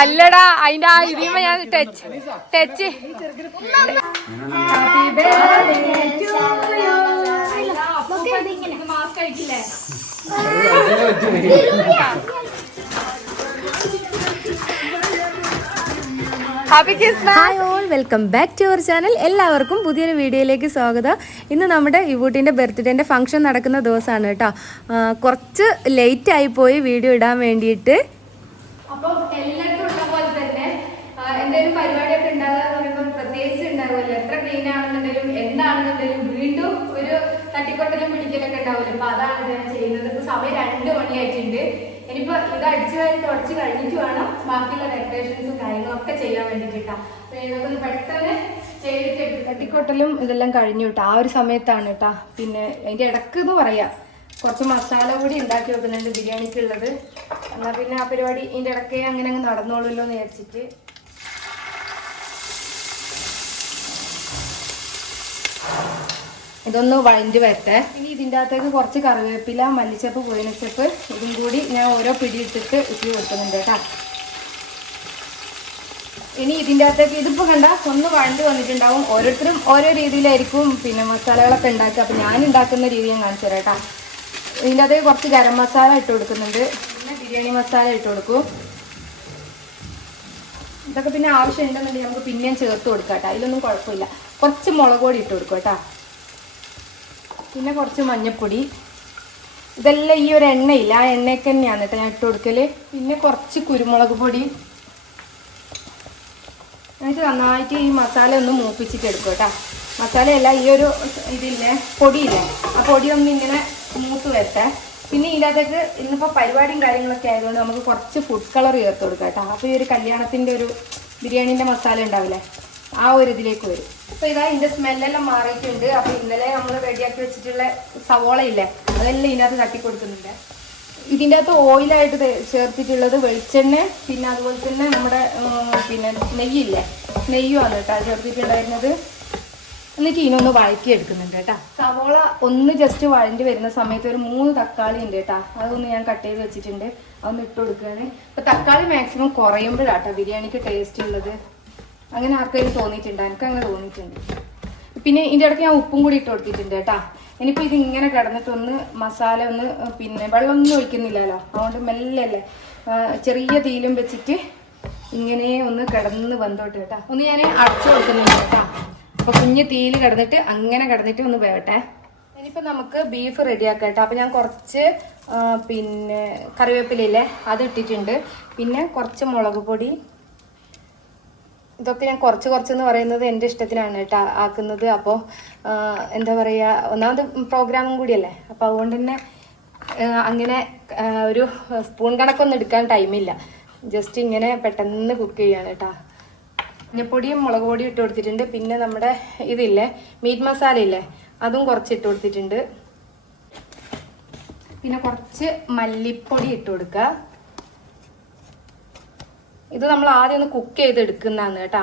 അല്ലടാ അതിന്റെ ആ ഇതിമ ഞാൻ touch hi all, welcome back to our channel. എല്ലാവർക്കും പുതിയൊരു വീഡിയോയിലേക്ക് സ്വാഗതം. ഇന്ന് നമ്മുടെ യുവൂട്ടിൻ്റെ ബർത്ത്ഡേൻ്റെ ഫംഗ്ഷൻ നടക്കുന്ന ദിവസമാണ് കേട്ടോ. കുറച്ച് ലേറ്റ് ആയിപ്പോയി വീഡിയോ ഇടാൻ വേണ്ടിയിട്ട്. അപ്പം എല്ലാവർക്കും ഉള്ള പോലെ തന്നെ എന്തെങ്കിലും പരിപാടിയൊക്കെ ഉണ്ടാകാന്ന് പറയുമ്പോൾ പ്രത്യേകിച്ച് ഉണ്ടാവുമല്ലോ. എത്ര ക്ലീൻ ആണെന്നുണ്ടെങ്കിലും എന്താണെന്നുണ്ടെങ്കിലും വീണ്ടും ഒരു തട്ടിക്കൊട്ടലും പിടിക്കലൊക്കെ ഉണ്ടാവില്ല. അപ്പൊ അതാണ് ഞാൻ ചെയ്യുന്നത്. ഇപ്പൊ സമയം 2 മണിയായിട്ടുണ്ട്. ഇനിയിപ്പോ ഇത് അടിച്ചു വാരി തുടച്ച് കഴിഞ്ഞിട്ട് വേണം ബാക്കിയുള്ള ഡെക്കറേഷൻസും കാര്യങ്ങളൊക്കെ ചെയ്യാൻ വേണ്ടിട്ടാ. അപ്പൊ ഇതൊക്കെ പെട്ടെന്ന് ചെയ്തിട്ട് തട്ടിക്കൊട്ടലും ഇതെല്ലാം കഴിഞ്ഞു കേട്ടോ. ആ ഒരു സമയത്താണ് കേട്ടാ. പിന്നെ അതിന്റെ ഇടക്ക് എന്ന് പറയാം കുറച്ച് മസാല കൂടി ഉണ്ടാക്കി വെക്കുന്നുണ്ട് ബിരിയാണിക്കുള്ളത്. എന്നാൽ പിന്നെ ആ പരിപാടി ഇതിന്റെ ഇടക്കേ അങ്ങനെ അങ്ങ് നടന്നോളൂല്ലോ എന്ന് വിചാരിച്ചിട്ട്. ഇതൊന്ന് വഴഞ്ഞ് വരട്ടെ. ഇനി ഇതിൻ്റെ അകത്തേക്ക് കുറച്ച് കറിവേപ്പില, മല്ലിച്ചപ്പ്, പുതിനച്ചപ്പ് ഇതും കൂടി ഞാൻ ഓരോ പിടി ഇട്ടിട്ട് ഇട്ട് കൊടുക്കുന്നുണ്ട് കേട്ടോ. ഇനി ഇതിൻ്റെ അകത്തേക്ക് ഇതിപ്പോൾ കണ്ട ഒന്ന് വഴണ്ട് വന്നിട്ടുണ്ടാവും. ഓരോരുത്തരും ഓരോ രീതിയിലായിരിക്കും പിന്നെ മസാലകളൊക്കെ ഉണ്ടാക്കുക. അപ്പം ഞാൻ ഉണ്ടാക്കുന്ന രീതി ഞാൻ കാണിച്ചു തരാം കേട്ടോ. ഇതിൻ്റെ അകത്തേക്ക് കുറച്ച് ഗരം മസാല ഇട്ട് കൊടുക്കുന്നുണ്ട്. പിന്നെ ബിരിയാണി മസാല ഇട്ട് കൊടുക്കും. ഇതൊക്കെ പിന്നെ ആവശ്യം ഉണ്ടെന്നുണ്ടെങ്കിൽ നമുക്ക് പിന്നെയും ചേർത്ത് കൊടുക്കാം കേട്ടോ. അതിലൊന്നും കുഴപ്പമില്ല. കുറച്ച് മുളക് പൊടി ഇട്ട് കൊടുക്കും കേട്ടോ. പിന്നെ കുറച്ച് മഞ്ഞൾപ്പൊടി. ഇതെല്ലാം ഈ ഒരു എണ്ണയില്ല, ആ എണ്ണയൊക്കെ തന്നെയാണ് കേട്ടോ ഞാൻ ഇട്ട് കൊടുക്കല്. പിന്നെ കുറച്ച് കുരുമുളക് പൊടി. എന്നിട്ട് നന്നായിട്ട് ഈ മസാല ഒന്ന് മൂപ്പിച്ചിട്ട് എടുക്കും കേട്ടോ. മസാലയല്ല, ഈ ഒരു ഇതില്ലേ പൊടിയില്ലേ, ആ പൊടിയൊന്നും ഇങ്ങനെ മൂത്ത് വരട്ടെ. പിന്നെ ഇതിനകത്തേക്ക് ഇന്നിപ്പോൾ പരിപാടിയും കാര്യങ്ങളൊക്കെ ആയതുകൊണ്ട് നമുക്ക് കുറച്ച് ഫുഡ് കളർ ചേർത്ത് കൊടുക്കാം കേട്ടോ. അപ്പോൾ ഈ ഒരു കല്യാണത്തിൻ്റെ ഒരു ബിരിയാണീൻ്റെ മസാല ഉണ്ടാവില്ലേ, ആ ഒരു ഇതിലേക്ക് വരും. അപ്പൊ ഇതാ ഇതിന്റെ സ്മെല്ലെല്ലാം മാറിയിട്ടുണ്ട്. അപ്പൊ ഇന്നലെ നമ്മൾ റെഡിയാക്കി വെച്ചിട്ടുള്ള സവോള ഇല്ലേ, അതെല്ലാം ഇതിനകത്ത് തട്ടി കൊടുക്കുന്നുണ്ട്. ഇതിൻ്റെ അകത്ത് ഓയിലായിട്ട് ചേർത്തിട്ടുള്ളത് വെളിച്ചെണ്ണ, പിന്നെ അതുപോലെ തന്നെ നമ്മുടെ പിന്നെ നെയ്യില്ലേ, നെയ്യുമാണ് കേട്ടോ ചേർത്തിട്ടുണ്ടായിരുന്നത്. എന്നിട്ട് ഇതിനൊന്ന് വഴറ്റി എടുക്കുന്നുണ്ട് കേട്ടോ. സവോള ഒന്ന് ജസ്റ്റ് വഴണ്ടി വരുന്ന സമയത്ത് ഒരു 3 തക്കാളി ഉണ്ട് കേട്ടോ. അതൊന്ന് ഞാൻ കട്ട് ചെയ്ത് വെച്ചിട്ടുണ്ട്. അതൊന്ന് ഇട്ട് കൊടുക്കുകയാണ്. അപ്പൊ തക്കാളി മാക്സിമം കുറയുമ്പോഴാട്ടോ ബിരിയാണിക്ക് ടേസ്റ്റ് ഉള്ളത്. അങ്ങനെ ആർക്കെങ്കിലും തോന്നിയിട്ടുണ്ട്, എനിക്ക് അങ്ങനെ തോന്നിയിട്ടുണ്ട്. പിന്നെ ഇതിൻ്റെ ഇടയ്ക്ക് ഞാൻ ഉപ്പും കൂടി ഇട്ട് കൊടുത്തിട്ടുണ്ട് കേട്ടോ. ഇനിയിപ്പോൾ ഇത് ഇങ്ങനെ കിടന്നിട്ടൊന്ന് മസാല ഒന്ന് പിന്നെ വെള്ളമൊന്നും ഒഴിക്കുന്നില്ലല്ലോ, അതുകൊണ്ട് മെല്ലല്ലേ ചെറിയ തീയിലും വെച്ചിട്ട് ഇങ്ങനെ ഒന്ന് കിടന്ന് വന്നോട്ട് കേട്ടോ. ഒന്ന് ഞാൻ അടച്ചു കൊടുക്കുന്നുണ്ട് കേട്ടോ. അപ്പോൾ കുഞ്ഞ് തീയിൽ കിടന്നിട്ട് അങ്ങനെ കിടന്നിട്ട് ഒന്ന് വേവട്ടെ. ഇനിയിപ്പോൾ നമുക്ക് ബീഫ് റെഡിയാക്കാം കേട്ടോ. അപ്പോൾ ഞാൻ കുറച്ച് പിന്നെ കറിവേപ്പിലയില്ലേ അത് ഇട്ടിട്ടുണ്ട്. പിന്നെ കുറച്ച് മുളക് പൊടി. ഇതൊക്കെ ഞാൻ കുറച്ചെന്ന് പറയുന്നത് എൻ്റെ ഇഷ്ടത്തിനാണ് കേട്ടോ ആക്കുന്നത്. അപ്പോൾ എന്താ പറയുക, ഒന്നാമത് പ്രോഗ്രാമും കൂടിയല്ലേ, അപ്പോൾ അതുകൊണ്ട് തന്നെ അങ്ങനെ ഒരു സ്പൂൺ കണക്കൊന്നും എടുക്കാൻ ടൈമില്ല. ജസ്റ്റ് ഇങ്ങനെ പെട്ടെന്ന് കുക്ക് ചെയ്യാണ് കേട്ടോ. മഞ്ഞപ്പൊടിയും മുളക് പൊടിയും ഇട്ട് കൊടുത്തിട്ടുണ്ട്. പിന്നെ നമ്മുടെ ഇതില്ലേ മീറ്റ് മസാല ഇല്ലേ, അതും കുറച്ച് ഇട്ട് കൊടുത്തിട്ടുണ്ട്. പിന്നെ കുറച്ച് മല്ലിപ്പൊടി ഇട്ട് കൊടുക്കുക. ഇത് നമ്മൾ ആദ്യം ഒന്ന് കുക്ക് ചെയ്തെടുക്കുന്നതാണ് കേട്ടോ.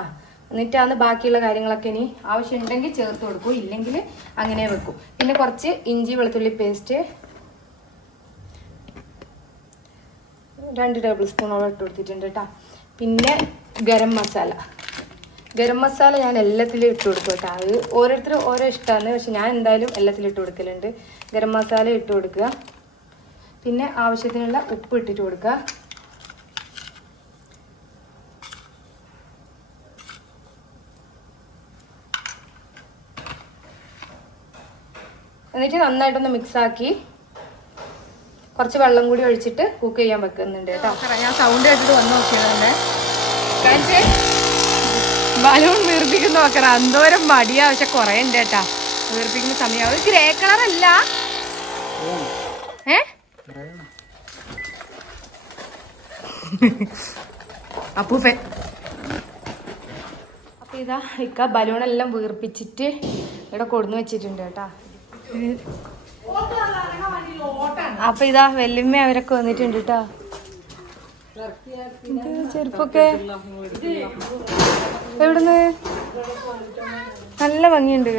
എന്നിട്ടാണ് ബാക്കിയുള്ള കാര്യങ്ങളൊക്കെ ഇനി ആവശ്യമുണ്ടെങ്കിൽ ചേർത്ത് കൊടുക്കും, ഇല്ലെങ്കിൽ അങ്ങനെ വെക്കും. പിന്നെ കുറച്ച് ഇഞ്ചി വെളുത്തുള്ളി പേസ്റ്റ് 2 ടേബിൾ സ്പൂണോളം ഇട്ട് കൊടുത്തിട്ടുണ്ട് കേട്ടോ. പിന്നെ ഗരം മസാല ഞാൻ എല്ലാത്തിലും ഇട്ട് കൊടുക്കും കേട്ടോ. അത് ഓരോരുത്തരും ഓരോ ഇഷ്ടമാണ്, പക്ഷെ ഞാൻ എന്തായാലും എല്ലാത്തിലും ഇട്ട് കൊടുക്കലുണ്ട്. ഗരം മസാല ഇട്ട് കൊടുക്കുക. പിന്നെ ആവശ്യത്തിനുള്ള ഉപ്പ് ഇട്ടിട്ട് കൊടുക്കുക. എന്നിട്ട് നന്നായിട്ടൊന്ന് മിക്സാക്കി കുറച്ച് വെള്ളം കൂടി ഒഴിച്ചിട്ട് കുക്ക് ചെയ്യാൻ വെക്കുന്നുണ്ട് കേട്ടോ. ഞാൻ സൗണ്ട് കേട്ടിട്ട് വന്ന് നോക്കിയതല്ലേ ബലൂൺ വീർപ്പിക്കുന്ന നോക്കറ. എന്തോരം മടിയാ, പക്ഷെ കുറേ ഉണ്ട് കേട്ടാ വീർപ്പിക്കുന്ന സമയം. ഒരു ഗ്രേ കളറല്ല, അപ്പൂപ്പൻ. അപ്പൊ ഇതാ ഇക്ക ബലൂണെല്ലാം വീർപ്പിച്ചിട്ട് ഇവിടെ കൊടുന്ന് വെച്ചിട്ടുണ്ട് കേട്ടാ. അപ്പൊ ഇതാ വെല്ലുമ്മ അവരൊക്കെ വന്നിട്ടുണ്ട് കേട്ടോ. ചെരുപ്പൊക്കെ എവിടുന്ന് നല്ല ഭംഗിയുണ്ട്.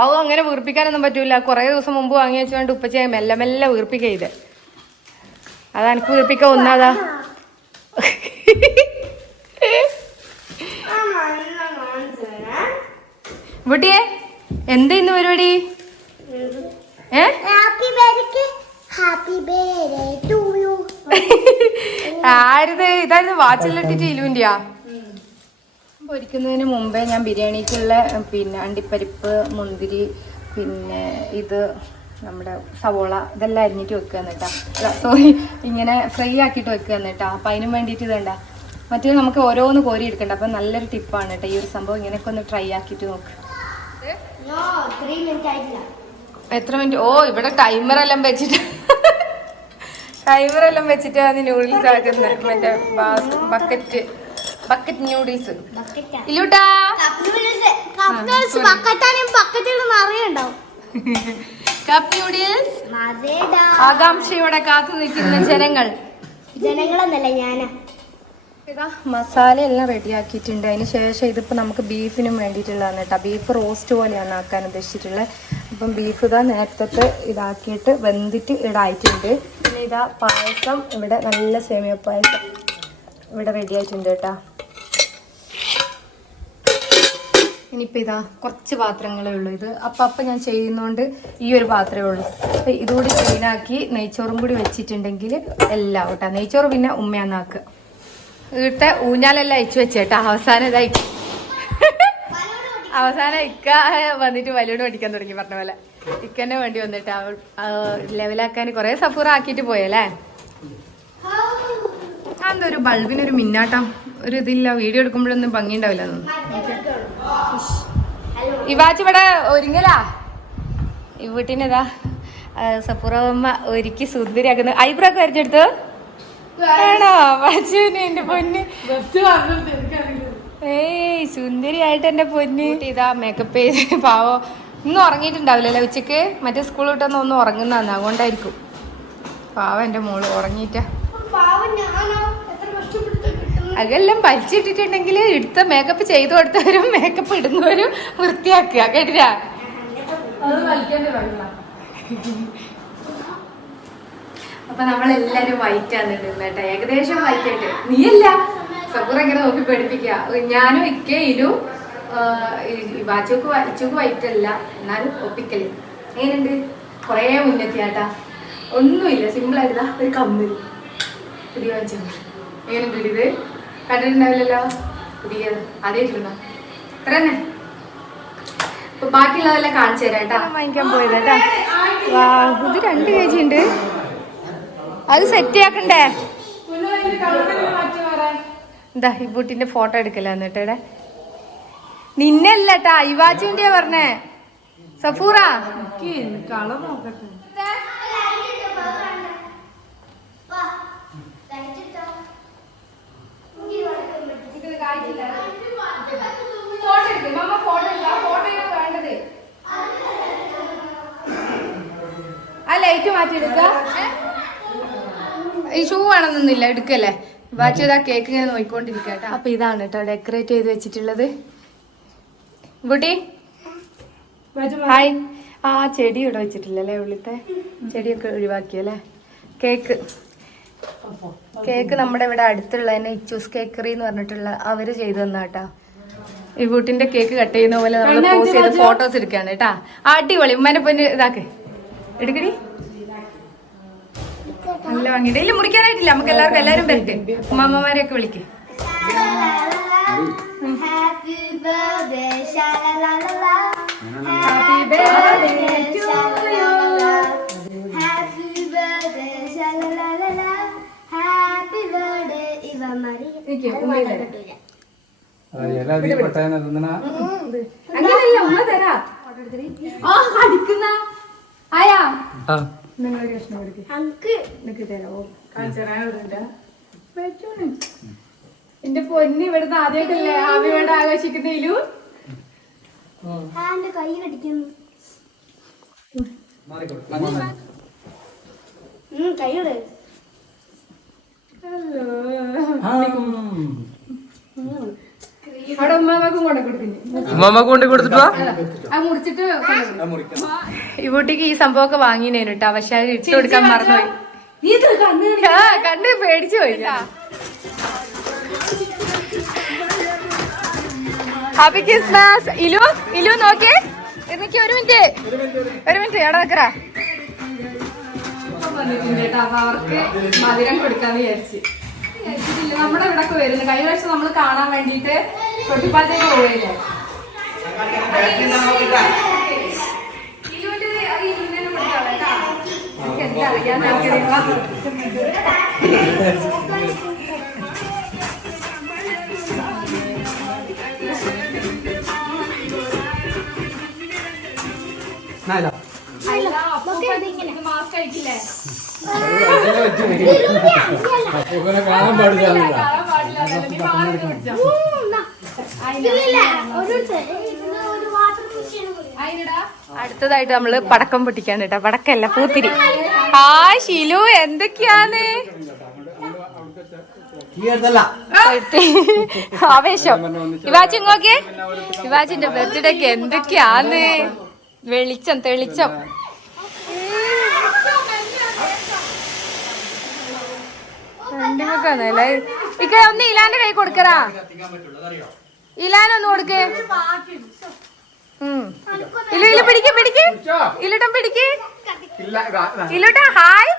അത് അങ്ങനെ വീർപ്പിക്കാനൊന്നും പറ്റൂല. കുറേ ദിവസം മുമ്പ് വാങ്ങി വെച്ചുകൊണ്ട് ഉപ്പച്ച മെല്ലെ മെല്ലെ വീർപ്പിക്ക ഇത്. അതാ എനിക്ക് വീർപ്പിക്ക ഒന്നാതാ. വീട്ടിയെ എന്താ ഇന്ന് പരിപാടി? ആരുത് ഇതായിരുന്നു വാച്ചിലിട്ടിട്ട് ഇലുവിന്റെയാ. പൊരിക്കുന്നതിന് മുമ്പേ ഞാൻ ബിരിയാണിക്കുള്ള പിന്നെ അണ്ടിപ്പരിപ്പ്, മുന്തിരി, പിന്നെ ഇത് നമ്മുടെ സവോള ഇതെല്ലാം അരിഞ്ഞിട്ട് വെക്കുക എന്നിട്ടാ. സോറി, ഇങ്ങനെ ഫ്രൈ ആക്കിയിട്ട് വെക്കുക എന്നിട്ടാ. അപ്പം അതിനും വേണ്ടിയിട്ട് ഇതണ്ട. മറ്റേ നമുക്ക് ഓരോന്ന് കോരി എടുക്കണ്ട. അപ്പം നല്ലൊരു ടിപ്പാണ് കേട്ടോ ഈ ഒരു സംഭവം. ഇങ്ങനെയൊക്കെ ഒന്ന് ട്രൈ ആക്കിയിട്ട് നോക്ക്. എത്ര മിനിറ്റ്? ഓ, ഇവിടെ ടൈമറെല്ലാം വെച്ചിട്ടാണ് നൂഡിൽസ് ആക്കുന്നത്. മറ്റേ ബക്കറ്റ് നൂഡിൽസ്. ഇല്ലൂട്ടാ കപ്പ് നൂഡിൽസ് ആകാംക്ഷയോടെ കാത്തു നിൽക്കുന്ന ജനങ്ങളെന്നല്ല ഞാനാ. ഇതാ മസാല എല്ലാം റെഡിയാക്കിയിട്ടുണ്ട്. അതിന് ശേഷം ഇതിപ്പോൾ നമുക്ക് ബീഫിനും വേണ്ടിയിട്ടുള്ളതാണ് കേട്ടോ. ബീഫ് റോസ്റ്റ് പോലെയാണ് ആക്കാൻ ഉദ്ദേശിച്ചിട്ടുള്ളത്. അപ്പം ബീഫ് ഇതാ നേരത്തെ ഇതാക്കിയിട്ട് വെന്തിട്ട് ഇടായിട്ടുണ്ട്. പിന്നെ ഇതാ പായസം ഇവിടെ നല്ല സേമിയ പായസം ഇവിടെ റെഡി ആയിട്ടുണ്ട് കേട്ടോ. ഇനിയിപ്പോൾ ഇതാ കുറച്ച് പാത്രങ്ങളേ ഉള്ളൂ. ഇത് അപ്പം ഞാൻ ചെയ്യുന്നതുകൊണ്ട് ഈ ഒരു പാത്രമേ ഉള്ളൂ. അപ്പം ഇതുകൂടി ക്ലീനാക്കി നെയ്ച്ചോറും കൂടി വെച്ചിട്ടുണ്ടെങ്കിൽ എല്ലാം കേട്ടോ. നെയ്ച്ചോറ് പിന്നെ ഉമ്മയാന്നാക്കുക. വീട്ടെ ഊഞ്ഞാലെല്ലാം അയച്ചു വെച്ചേട്ടാ. അവസാനം ഇക്ക വന്നിട്ട് വലൂട് പഠിക്കാൻ തുടങ്ങി. പറഞ്ഞ പോലെ ഇക്കന്നെ വേണ്ടി വന്നിട്ട് ലെവലാക്കാൻ കുറെ സഫൂറ ആക്കിയിട്ട് പോയല്ലേ. എന്താ ഒരു ബൾബിനൊരു മിന്നാട്ടം, ഒരു ഇതില്ല. വീഡിയോ എടുക്കുമ്പോഴൊന്നും ഭംഗി ഉണ്ടാവില്ല. ഈ വാച്ച് ഇവിടെ ഒരുങ്ങലാ. ഈ വീട്ടിനെതാ സഫൂറമ്മ ഒരുക്കി സുന്ദരിയാക്കുന്നു. ഐബ്രോ ഒക്കെ വരച്ചെടുത്തു ആണോ വാച്ചുവിന്? എന്റെ പൊന്ന് ഏയ് സുന്ദരിയായിട്ട് എന്റെ പൊന്ന്. ഇതാ മേക്കപ്പ് ചെയ്ത് പാവോ ഇന്നും ഉറങ്ങിയിട്ടുണ്ടാവില്ലല്ലേ ഉച്ചക്ക്? മറ്റേ സ്കൂൾ വിട്ടൊന്നും ഒന്നും ഉറങ്ങുന്നതാണ്, അതുകൊണ്ടായിരിക്കും. പാവ എന്റെ മോള് ഉറങ്ങിയിട്ട. അതെല്ലാം വലിച്ചിട്ടിട്ടുണ്ടെങ്കിൽ എടുത്ത മേക്കപ്പ് ചെയ്തു കൊടുത്തവരും മേക്കപ്പ് ഇടുന്നവരും വൃത്തിയാക്കുക കേട്ടില്ല. അപ്പൊ നമ്മളെല്ലാരും വൈറ്റ് ആണ് കേട്ടോ. ഏകദേശം വൈറ്റ് ആയിട്ട്. നീയല്ല സബൂർ എങ്ങനെ നോക്കി പേടിപ്പിക്കുക. ഞാനും ഇക്കയിലും ഇച്ചുക്ക് വൈറ്റ് അല്ല, എന്നാലും ഒപ്പിക്കല്. എങ്ങനെയുണ്ട്? കുറേ മുന്നെത്തിയാട്ടാ. ഒന്നുമില്ല, സിമ്പിൾ ആയിട്ടാ. ഒരു കമ്പിൽ പുതിയ വാങ്ങിച്ചു. എങ്ങനെയുണ്ട് ഇത്? കണ്ടിട്ടുണ്ടാവില്ലല്ലോ. പുതിയത് ആദ്യമായിട്ടിരുന്നോ? അത്ര തന്നെ. അപ്പൊ ബാക്കിയുള്ളതെല്ലാം കാണിച്ചു തരാം കേട്ടാ. വാങ്ങിക്കാൻ പോയത് കേട്ടാ. ഇത് 2 kg ഉണ്ട്. അത് സെറ്റ് ആക്കണ്ടേ? എന്താ ഈ ബൂട്ടിന്റെ ഫോട്ടോ എടുക്കലാന്ന് കേട്ടോടെ. നിന്നല്ലട്ടാ ഇവാച്ചിന്റെ പറഞ്ഞേ. സഫൂറ കളർ നോക്കട്ടെ. ആ ലൈറ്റ് മാറ്റി എടുക്ക. ഈ ഷൂ ആണെന്നൊന്നുമില്ല, എടുക്കല്ലേ. വാച്ച് ഇതാ കേക്ക് ഇങ്ങനെ നോക്കിക്കൊണ്ടിരിക്കട്ടെ. അപ്പൊ ഇതാണ് കേട്ടോ ഡെക്കറേറ്റ് ചെയ്ത് വെച്ചിട്ടുള്ളത്. ബുട്ടി ഹായ്. ആ ചെടി ഇവിടെ വെച്ചിട്ടില്ലല്ലേ, ഉള്ളിത്തെ ചെടിയൊക്കെ ഒഴിവാക്കിയല്ലേ. കേക്ക് നമ്മുടെ ഇവിടെ അടുത്തുള്ള തന്നെ ഇച്ചൂസ് കേക്കറി എന്ന് പറഞ്ഞിട്ടുള്ള അവര് ചെയ്തു തന്നാട്ടാ. ഈ വീട്ടിന്റെ കേക്ക് കട്ട് ചെയ്യുന്ന പോലെ നമ്മൾ പോസ്റ്റ് ചെയ്ത് ഫോട്ടോസ് എടുക്കാണ് കേട്ടാ. അടിപൊളി. ഉമ്മനെ പൊന്ന് ഇതാക്ക് എടുക്കടി. നല്ല വാങ്ങിട്ട് ഇല്ല, മുറിക്കാനായിട്ടില്ല. നമുക്ക് എല്ലാവരും വരട്ടെ. ഉമ്മമാരെയൊക്കെ വിളിക്ക്. അങ്ങനെയല്ല, ഉമ്മ തരാ. അടിക്കുന്ന ആയാ നിങ്ങളൊരു കഷ്ണം എന്റെ പൊന്നി. ഇവിടുന്ന് ആദ്യമായിട്ടല്ലേ ആവി വേണ്ട ആഘോഷിക്കുന്നതിലും കൈ കടിക്കുന്നു. കൈയുടെ അവിടെ ഉമ്മാക്കും കൊണ്ടു കൊടുക്കുന്നു. ഉമ്മാമ്മക്ക് കൊണ്ട് കൊടുത്തിട്ട് അത് മുറിച്ചിട്ട് ഈ കുട്ടിക്ക് ഈ സംഭവമൊക്കെ വാങ്ങിനേനു കേട്ടോ. പക്ഷെ അത് ഇട്ട് കൊടുക്കാൻ മറന്നുപോയി. കണ്ട് പേടിച്ചു പോയി. Happy Christmas. ഇലു ഇലു നോക്കിയേ. എനിക്ക് ഒരു മിനിറ്റ് എവിടെ വെക്കറാ വന്നിട്ടുണ്ട് കേട്ടോ. അപ്പൊ അവർക്ക് മധുരം കൊടുക്കാന്ന് വിചാരിച്ച് നമ്മുടെ ഇവിടെ ഒക്കെ വരുന്നു. കഴിഞ്ഞ പ്രാവശ്യം നമ്മൾ കാണാൻ വേണ്ടിട്ട് തൊട്ടിപ്പാലത്തേക്ക് പോയില്ലേ. എനിക്ക് അറിയാൻ മാസ്ക് കഴിക്കില്ലേ. അടുത്തതായിട്ട് നമ്മള് പടക്കം പൊട്ടിക്കാൻ കേട്ടോ. പടക്കല്ല, പൂത്തിരി. ഹായ് ഷിലു, എന്തൊക്കെയാന്ന് ആവേശം. ഇവാച്ചി നോക്കിയേ, ഇവാച്ചിന്റെ ബർത്ത്ഡേക്ക് എന്തൊക്കെയാന്ന് വെളിച്ചം തെളിച്ചം. ഇക്ക ഒന്ന് ഇലാന്റെ കൈ കൊടുക്കറാ. ഇലാനൊന്ന് കൊടുക്ക്. ഇലു ഇലു പിടിക്ക് പിടിക്ക്. ഇലുട്ടം പിടിക്ക്. ഇലുട്ട ഹായ്.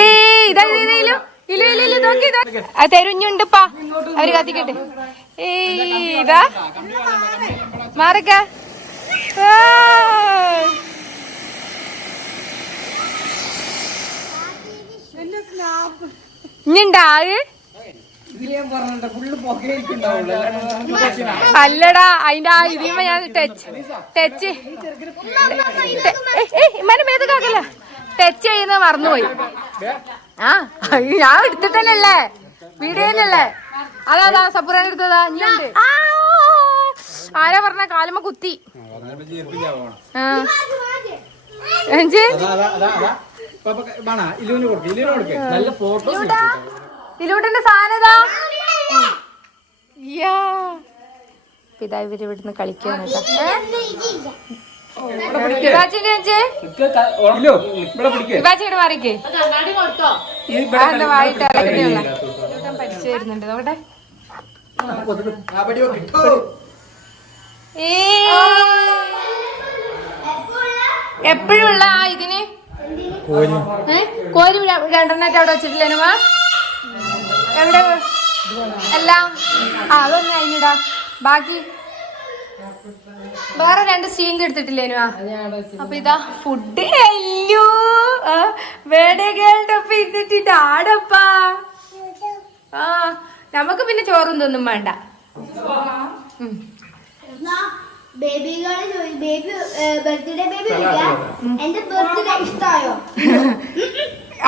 ഏയ് ഇതാ ഇലു ഇലു ഇലു ഇലു നോക്കി തെരുഞ്ഞുണ്ടിപ്പാ. അവര് കത്തിക്കട്ടെ. ഏയ് ഇതാ മാറക്ക. ഇഞ്ഞിണ്ടാ അല്ലടാ അതിന്റെ ആ ഇതിമ ഞാൻ ടച്ച് ഇമ്മനെ മേതക്കാക്കല്ല ടച്ച് ചെയ്യുന്ന മറന്നുപോയി. ആ ഞാൻ എടുത്തിട്ടല്ലേ വീഡിയോയിലല്ലേ. അതാ സപ്പുറാൻ എടുത്തതാ. ഇഞ്ഞുണ്ട്. ആരാ പറഞ്ഞ കാലുമ്മ കുത്തി. ഇലൂട്ടന്റെ സാധനതാ. പിതാ ഇവര് ഇവിടുന്ന് കളിക്കാണ് മാറിക്കേ. വായിട്ട് പഠിച്ചു വരുന്നുണ്ട് നോക്കട്ടെ. എപ്പോഴും ഉള്ള ഇതിന് കോരി രണ്ടെണ്ണായിട്ട് അവിടെ വെച്ചിട്ടില്ലേനുമാ. എവിടെ അല്ല അതൊന്നും കഴിഞ്ഞിടാ. ബാക്കി വേറെ 2 സ്റ്റീലിന്റെ എടുത്തിട്ടില്ലേനുവാ. അപ്പൊ ഇതാ ഫുഡ് അല്ലു വേടകളുടെ ഒപ്പം ഇരുന്നിട്ട് ആടപ്പാ. ആ നമുക്ക് പിന്നെ ചോറും ഇതൊന്നും വേണ്ട.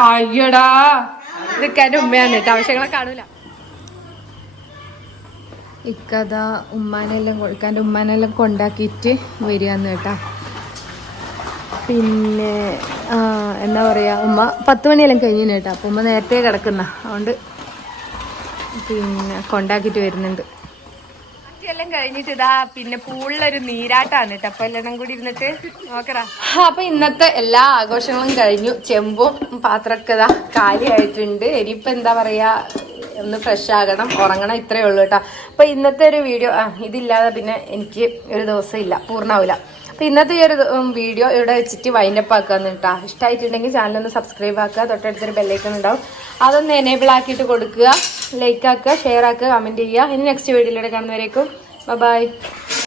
അയ്യോടാ ഇതൊക്കെ എന്റെ ഉമ്മയാണ് കേട്ടോ. ആവശ്യങ്ങളെ കാണൂല. ഇക്കഥ ഉമ്മാനെല്ലാം കൊണ്ടാക്കിയിട്ട് വരികയെന്ന് കേട്ടാ. പിന്നെ എന്താ പറയാ, ഉമ്മ 10 മണിയെല്ലാം കഴിഞ്ഞു കേട്ടോ. അപ്പൊ ഉമ്മ നേരത്തെ കിടക്കുന്ന അതുകൊണ്ട് പിന്നെ കൊണ്ടാക്കിട്ട് വരുന്നുണ്ട്. എല്ലാം കഴിഞ്ഞിട്ട് ഇതാ പിന്നെ പൂളിലൊരു നീരാട്ടാണ് കേട്ടോ. അപ്പൊ എല്ലാം കൂടി ഇരുന്നിട്ട് നോക്കടാ. അപ്പൊ ഇന്നത്തെ എല്ലാ ആഘോഷങ്ങളും കഴിഞ്ഞു. ചെമ്പും പാത്രമൊക്കെ ഇതാ കാലിയായിട്ടുണ്ട്. ഇനിയിപ്പൊ എന്താ പറയാ, ഒന്ന് ഫ്രഷ് ആകണം, ഉറങ്ങണം. ഇത്രയേ ഉള്ളൂ കേട്ടോ. അപ്പൊ ഇന്നത്തെ ഒരു വീഡിയോ ഇതില്ലാതെ പിന്നെ എനിക്ക് ഒരു ദിവസം ഇല്ല, പൂർണ്ണാവില്ല. അപ്പൊ ഇന്നത്തെ ഈ ഒരു വീഡിയോ ഇവിടെ വെച്ചിട്ട് വൈൻഡപ്പ് ആക്കാന്ന് കേട്ടോ. ഇഷ്ടമായിട്ടുണ്ടെങ്കിൽ ചാനലൊന്ന് സബ്സ്ക്രൈബ് ആക്കുക. തൊട്ടടുത്തൊരു ബെല്ലൈക്കൺ ഉണ്ടാവും, അതൊന്ന് എനേബിൾ ആക്കിയിട്ട് കൊടുക്കുക. ലൈക്ക് ആക്കുക, ഷെയർ ആക്കുക, കമന്റ് ചെയ്യുക. ഇനി നെക്സ്റ്റ് വീഡിയോയിലൂടെ കാണുന്നവരേക്കും ബൈ.